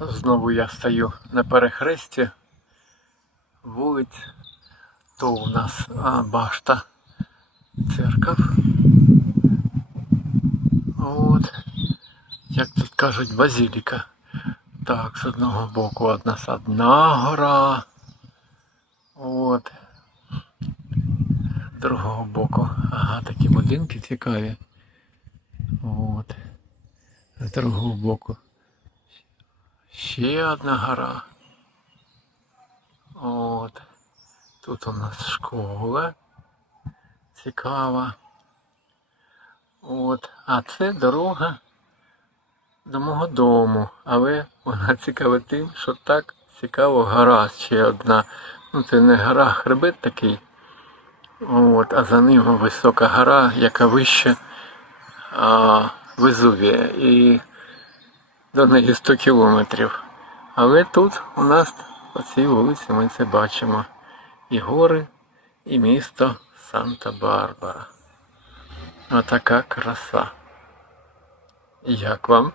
Знову я стою на перехресті вулиць. То у нас а, башта, церков. От. Як тут кажуть, базиліка. Так, з одного боку одна одна гора. От. З другого боку. Ага, такі будинки цікаві. От. З другого боку. Ще одна гора. От. Тут у нас школа. Цікава. От. А це дорога до мого дому. Але вона цікава тим, що так цікаво гора ще одна. Ну це не гора, хребет такий. От, а за ним висока гора, яка вище а, Везувія. І до неї 100 кілометрів. Але тут у нас по цій вулиці ми це бачимо. І гори, і місто Санта-Барбара. Отака краса. Як вам?